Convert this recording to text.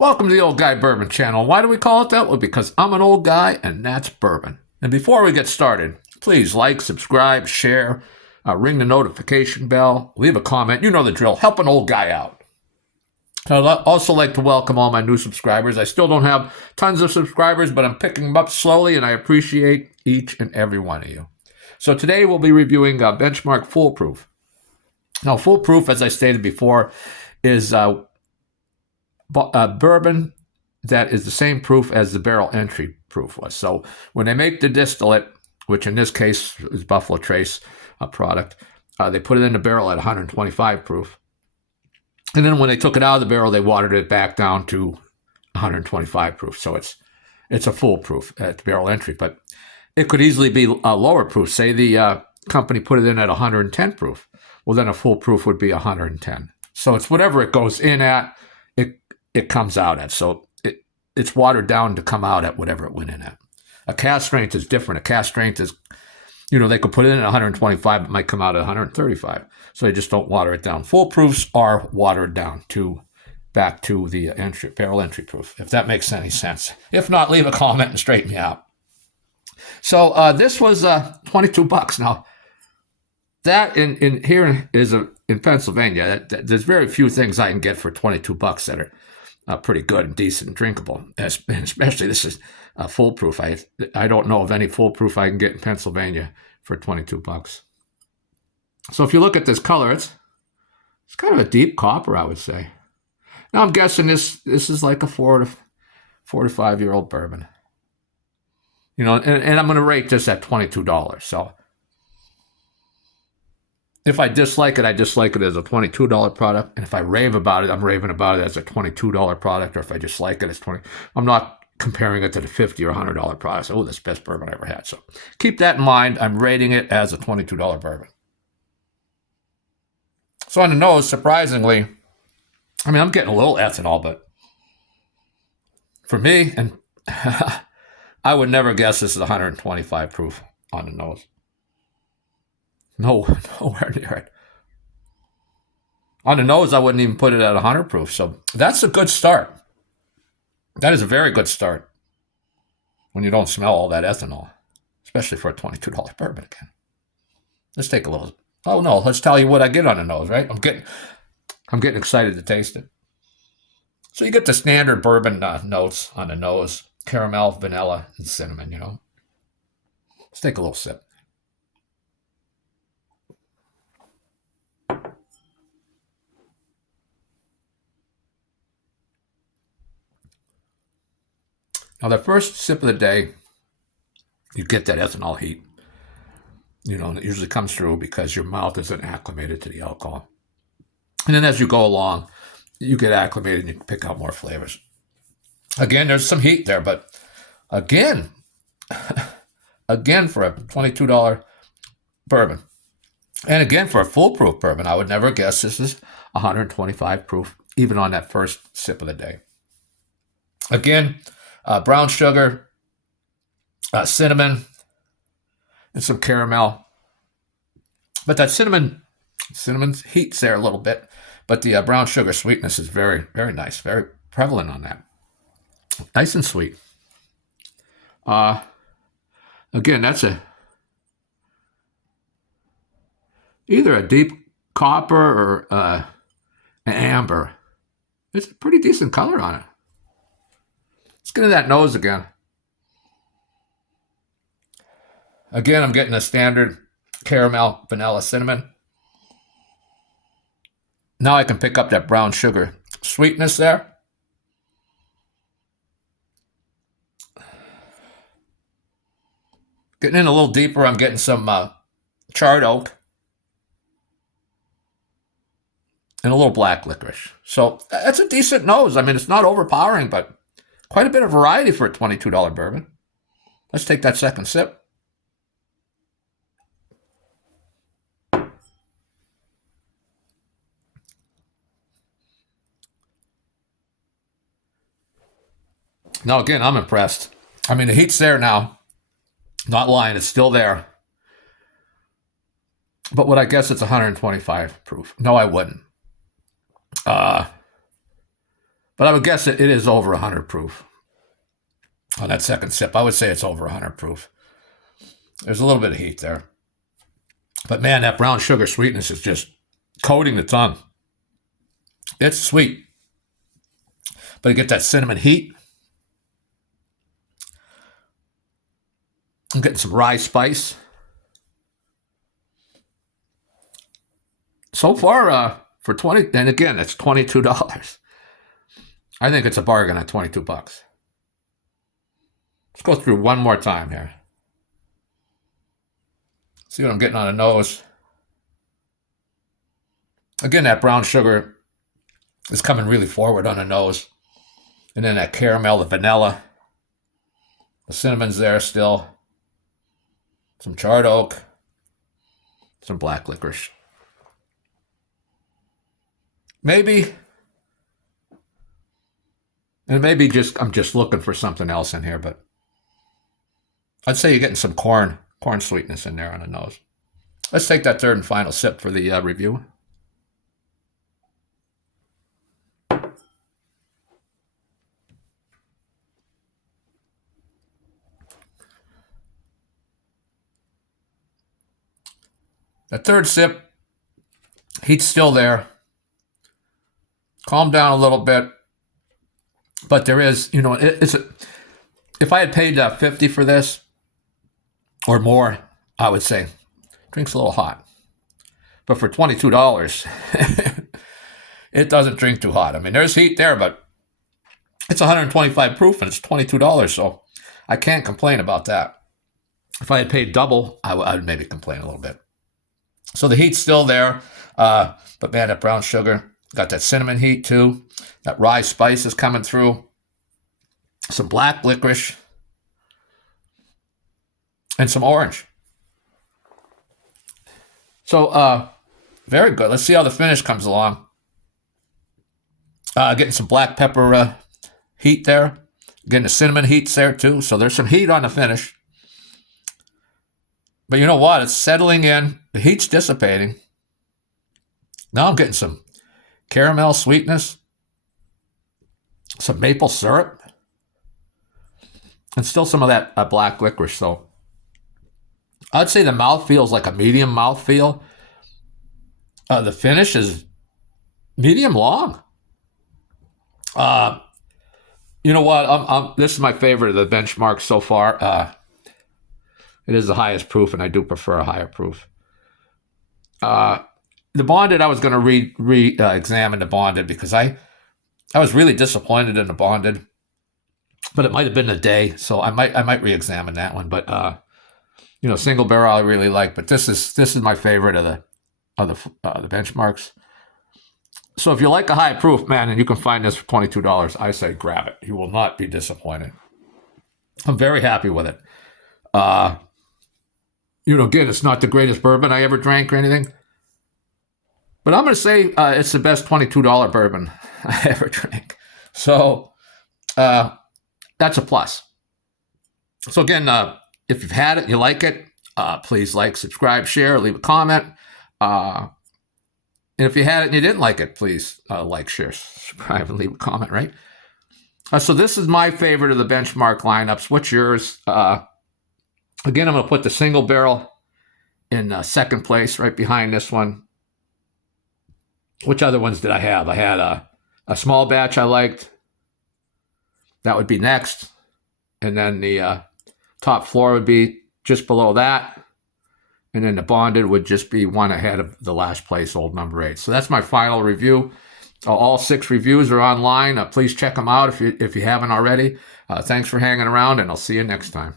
Welcome to the Old Guy Bourbon channel. Why do we call it that? Well, because I'm an old guy and that's bourbon. And before we get started, please like, subscribe, share, ring the notification bell, leave a comment. You know the drill. Help an old guy out. I'd also like to welcome all my new subscribers. I still don't have tons of subscribers, but I'm picking them up slowly, and I appreciate each and every one of you. So today we'll be reviewing Benchmark Foolproof. Now, Foolproof, as I stated before, is bourbon that is the same proof as the barrel entry proof was. So when they make the distillate, which in this case is Buffalo Trace product, they put it in the barrel at 125 proof. And then when they took it out of the barrel, they watered it back down to 125 proof. So it's a foolproof at the barrel entry, but it could easily be a lower proof. Say the company put it in at 110 proof. Well, then a foolproof would be 110. So it's whatever it goes in at, it comes out at. So it's watered down to come out at whatever it went in at. A cask strength is different. A cask strength is, they could put it in at 125, it might come out at 135. So they just don't water it down. Foolproofs are watered down back to the barrel entry proof, if that makes any sense. If not, leave a comment and straighten me out. So this was $22. Now, that in here is in Pennsylvania. There's very few things I can get for $22 that are pretty good and decent and drinkable. And especially this is foolproof. I don't know of any foolproof I can get in Pennsylvania for $22. So if you look at this color, it's kind of a deep copper, I would say. Now I'm guessing this is like a 4 to 5 year old bourbon. And I'm going to rate this at $22. So if I dislike it, I dislike it as a $22 product. And if I rave about it, I'm raving about it as a $22 product. Or if I just like it as $20, I'm not comparing it to the $50 or $100 product. So, this is the best bourbon I ever had. So keep that in mind. I'm rating it as a $22 bourbon. So on the nose, surprisingly, I'm getting a little ethanol, but for me, and I would never guess this is 125 proof on the nose. Nowhere near it. On the nose, I wouldn't even put it at 100 proof. So that's a good start. That is a very good start when you don't smell all that ethanol, especially for a $22 bourbon again. Let's take a little. Oh no, let's tell you what I get on the nose, right? I'm getting excited to taste it. So you get the standard bourbon notes on the nose: caramel, vanilla, and cinnamon. Let's take a little sip. Now, the first sip of the day, you get that ethanol heat. And it usually comes through because your mouth isn't acclimated to the alcohol. And then as you go along, you get acclimated and you pick out more flavors. Again, there's some heat there, but again for a $22 bourbon, and again for a foolproof bourbon, I would never guess this is 125 proof, even on that first sip of the day. Again, brown sugar, cinnamon, and some caramel. But that cinnamon's heat's there a little bit, but the brown sugar sweetness is very, very nice, very prevalent on that. Nice and sweet. Again, that's either a deep copper or an amber. It's a pretty decent color on it. Let's get to that nose again. Again, I'm getting a standard caramel, vanilla, cinnamon. Now I can pick up that brown sugar sweetness there. Getting in a little deeper, I'm getting some charred oak and a little black licorice. So that's a decent nose. It's not overpowering, but quite a bit of variety for a $22 bourbon. Let's take that second sip. Now, again, I'm impressed. The heat's there now. Not lying, it's still there. But would I guess it's 125 proof? No, I wouldn't. But I would guess it is over 100 proof. On that second sip, I would say it's over 100 proof. There's a little bit of heat there. But man, that brown sugar sweetness is just coating the tongue. It's sweet. But you get that cinnamon heat. I'm getting some rye spice. So far, for 20, and again, it's $22. I think it's a bargain at 22 bucks. Let's go through one more time here. See what I'm getting on the nose. Again, that brown sugar is coming really forward on the nose. And then that caramel, the vanilla. The cinnamon's there still. Some charred oak. Some black licorice. Maybe. And maybe I'm just looking for something else in here, but I'd say you're getting some corn sweetness in there on the nose. Let's take that third and final sip for the review. The third sip, heat's still there. Calm down a little bit. But there is, if I had paid $50 for this or more, I would say drink's a little hot. But for $22, it doesn't drink too hot. I mean, there's heat there, but it's 125 proof and it's $22, so I can't complain about that. If I had paid double, I would maybe complain a little bit. So the heat's still there, but man, that brown sugar, got that cinnamon heat too. That rye spice is coming through. Some black licorice. And some orange. So, very good. Let's see how the finish comes along. Getting some black pepper heat there. Getting the cinnamon heats there too. So there's some heat on the finish. But you know what? It's settling in. The heat's dissipating. Now I'm getting some caramel sweetness. Some maple syrup. And still some of that black licorice. So I'd say the mouthfeel is like a medium mouthfeel. The finish is medium long. You know what? This is my favorite of the benchmarks so far. It is the highest proof, and I do prefer a higher proof. The bonded, I was going to re-examine the bonded because I was really disappointed in the bonded, but it might have been a day, so I might re-examine that one. But single barrel I really like, but this is my favorite of the benchmarks. So if you like a high proof, man, and you can find this for $22, I say grab it. You will not be disappointed. I'm very happy with it. Again, it's not the greatest bourbon I ever drank or anything, but I'm going to say it's the best $22 bourbon I ever drank. So that's a plus. So again, if you've had it, you like it, please like, subscribe, share, leave a comment. And if you had it and you didn't like it, please like, share, subscribe, and leave a comment, right? So this is my favorite of the benchmark lineups. What's yours? Again, I'm going to put the single barrel in second place, right behind this one. Which other ones did I have? I had a small batch I liked. That would be next. And then the top floor would be just below that. And then the bonded would just be one ahead of the last place, Old Number 8. So that's my final review. All 6 reviews are online. Please check them out if you haven't already. Thanks for hanging around, and I'll see you next time.